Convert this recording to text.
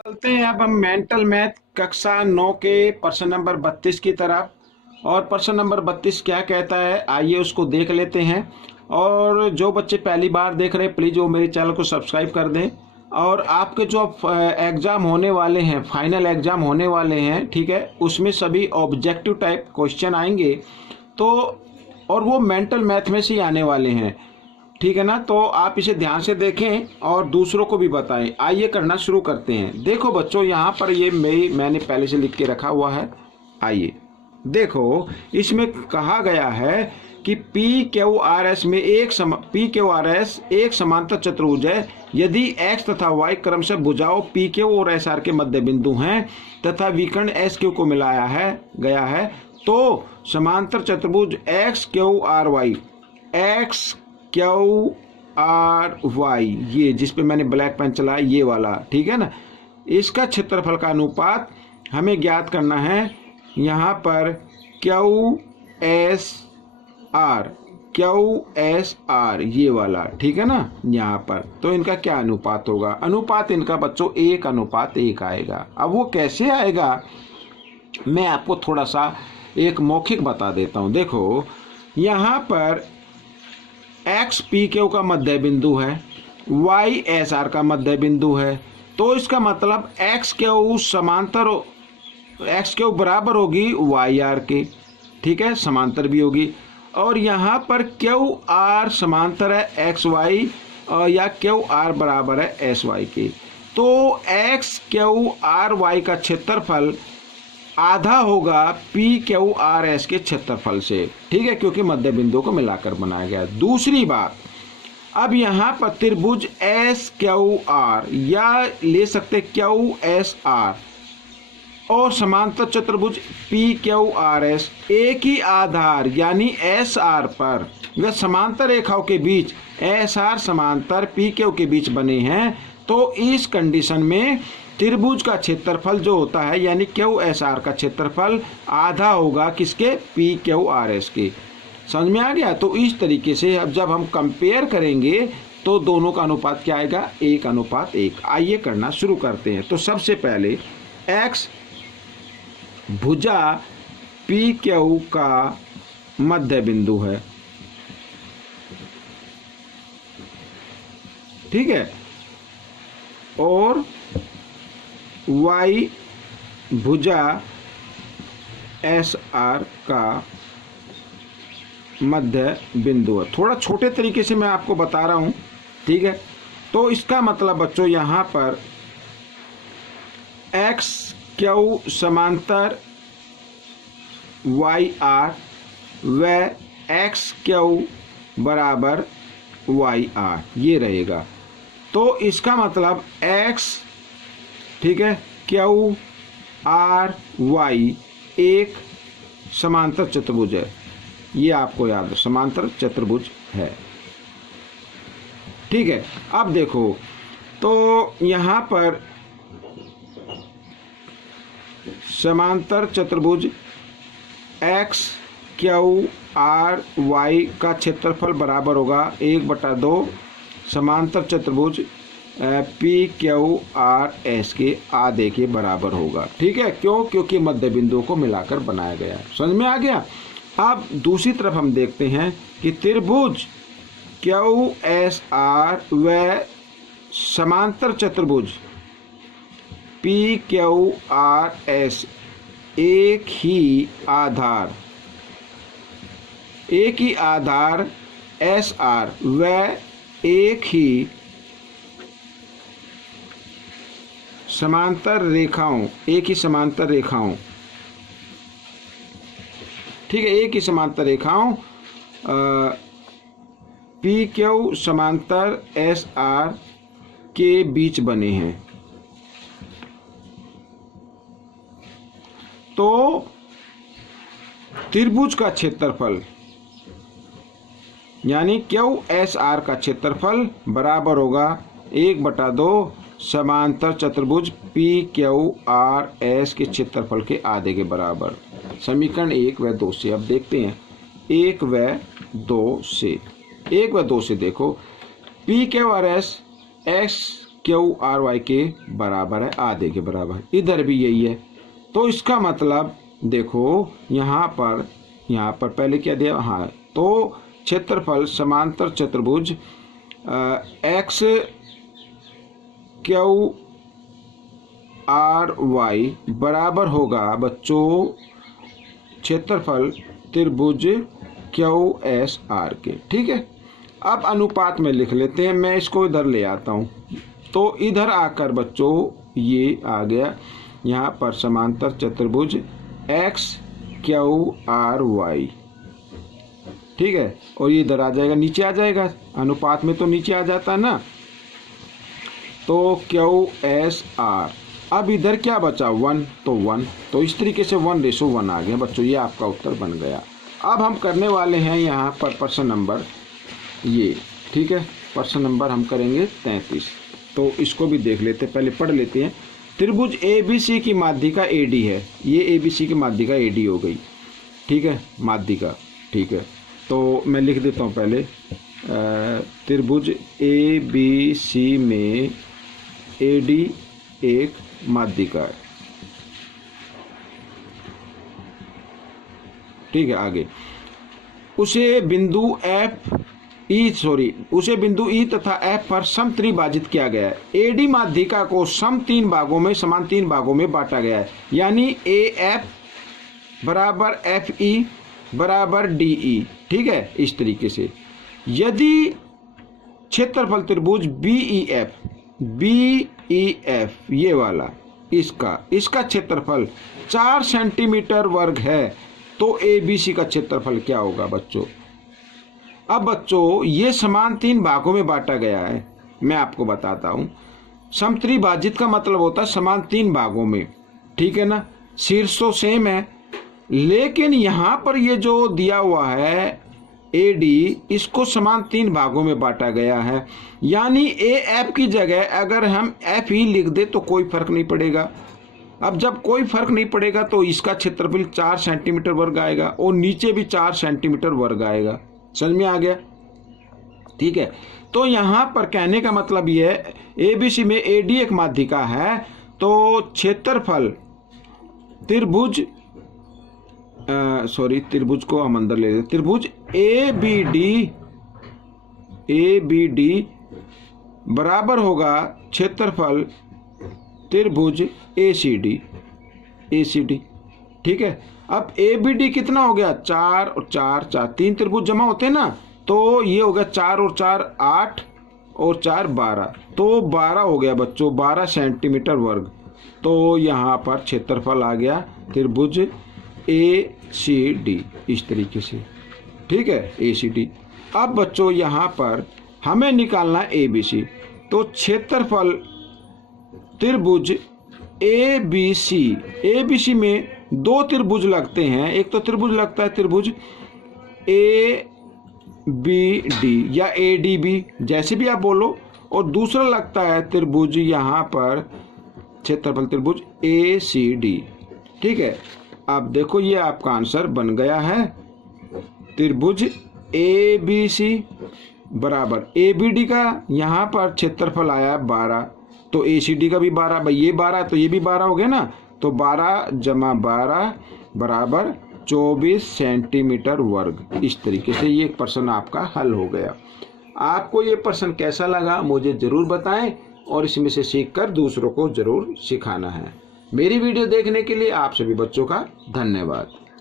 चलते हैं अब हम मेंटल मैथ कक्षा 9 के प्रश्न नंबर 32 की तरफ। और प्रश्न नंबर 32 क्या कहता है, आइए उसको देख लेते हैं। और जो बच्चे पहली बार देख रहे हैं प्लीज़ वो मेरे चैनल को सब्सक्राइब कर दें। और आपके जो एग्ज़ाम होने वाले हैं, फाइनल एग्ज़ाम होने वाले हैं, ठीक है, उसमें सभी ऑब्जेक्टिव टाइप क्वेश्चन आएंगे। तो और वो मेंटल मैथ में से ही आने वाले हैं, ठीक है ना। तो आप इसे ध्यान से देखें और दूसरों को भी बताएं। आइए करना शुरू करते हैं। देखो बच्चों, यहाँ पर ये मैंने पहले से लिख के रखा हुआ है। आइए देखो, इसमें कहा गया है कि पी क्यू आर एस में पी क्यू आर एस एक समांतर चतुर्भुज है यदि एक्स तथा वाई क्रम से भुजाओं पी क्यू और एस आर के मध्य बिंदु हैं तथा विकर्ण एस क्यू को मिलाया गया है, तो समांतर चतुर्भुज X Q R Y, X Q R Y, ये जिस पे मैंने ब्लैक पेन चलाया ये वाला, ठीक है ना, इसका क्षेत्रफल का अनुपात हमें ज्ञात करना है। यहाँ पर क्यू एस आर ये वाला, ठीक है ना, यहाँ पर तो इनका क्या अनुपात होगा। अनुपात इनका बच्चों 1:1 आएगा। अब वो कैसे आएगा मैं आपको थोड़ा सा एक मौखिक बता देता हूँ। देखो यहाँ पर एक्स पी क्यू का मध्य बिंदु है, वाई एस आर का मध्य बिंदु है, तो इसका मतलब एक्स क्यू बराबर होगी वाई आर के, ठीक है, समांतर भी होगी। और यहाँ पर क्यू आर समांतर है एक्स वाई या क्यू आर बराबर है एस वाई के, तो एक्स क्यू आर वाई का क्षेत्रफल आधा होगा पी क्यू आर एस के क्षेत्रफल से, ठीक है, क्योंकि मध्य बिंदु को मिलाकर बनाया गया। दूसरी बात, अब यहाँ पर त्रिभुज एस क्यू आर या ले सकते क्यू एस आर और समांतर चतुर्भुज पी क्यू आर एस एक ही आधार यानी एस आर पर व समांतर रेखाओं के बीच एस आर समांतर पी क्यू के बीच बने हैं, तो इस कंडीशन में त्रिभुज का क्षेत्रफल जो होता है यानी क्यू एस आर का क्षेत्रफल आधा होगा किसके, पी क्यू आर एस के। समझ में आ गया। तो इस तरीके से अब जब हम कंपेयर करेंगे तो दोनों का अनुपात क्या आएगा, 1:1। आइए करना शुरू करते हैं। तो सबसे पहले एक्स भुजा पी क्यू का मध्य बिंदु है, ठीक है, और वाई भुजा एस आर का मध्य बिंदु है। थोड़ा छोटे तरीके से मैं आपको बता रहा हूं, ठीक है। तो इसका मतलब बच्चों यहाँ पर एक्स क्यू समांतर वाई आर व एक्स क्यू बराबर वाई आर ये रहेगा। तो इसका मतलब एक्स, ठीक है, क्यू आर वाई एक समांतर चतुर्भुज है, ये आपको याद है, समांतर चतुर्भुज है, ठीक है। अब देखो तो यहाँ पर समांतर चतुर्भुज एक्स क्यू आर वाई का क्षेत्रफल बराबर होगा 1/2 समांतर चतुर्भुज पी क्यू आर एस के आधे के बराबर होगा, ठीक है। क्यों, क्योंकि मध्य बिंदु को मिलाकर बनाया गया है। समझ में आ गया। अब दूसरी तरफ हम देखते हैं कि त्रिभुज क्यू एस आर व समांतर चतुर्भुज पी क्यू आर एस एक ही आधार एस आर व एक ही समांतर रेखाओं, ठीक है, एक ही समांतर रेखाओं पी क्यू समांतर एस आर के बीच बने हैं। तो त्रिभुज का क्षेत्रफल यानी क्यू एस आर का क्षेत्रफल बराबर होगा 1/2 समांतर चतुर्भुज पी क्यू आर एस के क्षेत्रफल के आधे के बराबर। समीकरण 1 व 2 से अब देखते हैं 1 व 2 से। 1 व 2 से देखो P Q R S x QR/Y के बराबर है, आधे के बराबर। इधर भी यही है, तो इसका मतलब देखो यहाँ पर पहले क्या दिया, हाँ, तो क्षेत्रफल समांतर चतुर्भुज XQRY बराबर होगा बच्चों क्षेत्रफल त्रिभुज QSR के। ठीक है, अब अनुपात में लिख लेते हैं, मैं इसको इधर ले आता हूँ। तो इधर आकर बच्चों ये आ गया यहाँ पर समांतर चतुर्भुज XQRY, ठीक है, और ये इधर आ जाएगा, नीचे आ जाएगा, अनुपात में तो नीचे आ जाता है ना, तो QSR। अब इधर क्या बचा 1, तो 1, तो इस तरीके से 1:1 आ गया बच्चों, ये आपका उत्तर बन गया। अब हम करने वाले हैं यहाँ पर प्रश्न नंबर ये, ठीक है, प्रश्न नंबर हम करेंगे 33। तो इसको भी देख लेते हैं, पहले पढ़ लेते हैं। त्रिभुज ABC की माध्यिका AD है, ये ABC की माध्यिका AD हो गई, ठीक है, माध्यिका, ठीक है। तो मैं लिख देता हूँ पहले, त्रिभुज ABC में AD एक माध्यिका है, ठीक है। आगे उसे बिंदु E तथा F पर समत्रिभाजित किया गया है। AD माध्यिका को समान तीन भागों में बांटा गया है, यानी AF बराबर FE बराबर DE, ठीक है, इस तरीके से। यदि क्षेत्रफल त्रिभुज BEF ये वाला इसका क्षेत्रफल 4 सेंटीमीटर वर्ग है, तो ABC का क्षेत्रफल क्या होगा बच्चों। अब बच्चों ये समान तीन भागों में बांटा गया है, मैं आपको बताता हूँ। समत्रिभाजित का मतलब होता है समान तीन भागों में, ठीक है ना, शीर्ष तो सेम है, लेकिन यहाँ पर ये जो दिया हुआ है AD, इसको समान तीन भागों में बांटा गया है, यानी AF की जगह अगर हम FE लिख दे तो कोई फर्क नहीं पड़ेगा। अब जब कोई फर्क नहीं पड़ेगा तो इसका क्षेत्रफल 4 सेंटीमीटर वर्ग आएगा और नीचे भी 4 सेंटीमीटर वर्ग आएगा। समझ में आ गया, ठीक है। तो यहाँ पर कहने का मतलब ये है ABC में AD एक माध्यिका है, तो क्षेत्रफल त्रिभुज त्रिभुज को हम अंदर ले लेते, त्रिभुज ABD बराबर होगा क्षेत्रफल त्रिभुज ACD, ठीक है। अब ABD कितना हो गया, 4 और 4 4, 3 त्रिभुज जमा होते हैं ना, तो ये हो गया 4 और 4 8 और 4 12, तो 12 हो गया बच्चों, 12 सेंटीमीटर वर्ग। तो यहाँ पर क्षेत्रफल आ गया त्रिभुज ACD इस तरीके से, ठीक है, ACD। अब बच्चों यहाँ पर हमें निकालना ABC, तो क्षेत्रफल त्रिभुज ABC में दो त्रिभुज लगते हैं, एक तो त्रिभुज लगता है त्रिभुज ABD या ADB, जैसे भी आप बोलो, और दूसरा लगता है त्रिभुज यहाँ पर क्षेत्रफल त्रिभुज ACD, ठीक है। अब देखो ये आपका आंसर बन गया है, त्रिभुज ABC बराबर ABD का यहाँ पर क्षेत्रफल आया 12, तो ACD का भी 12, भाई ये 12 तो ये भी 12 हो गया ना, तो 12 जमा 12 बराबर 24 सेंटीमीटर वर्ग। इस तरीके से ये प्रश्न आपका हल हो गया। आपको ये प्रश्न कैसा लगा मुझे ज़रूर बताएं, और इसमें से सीखकर दूसरों को ज़रूर सिखाना है। मेरी वीडियो देखने के लिए आप सभी बच्चों का धन्यवाद।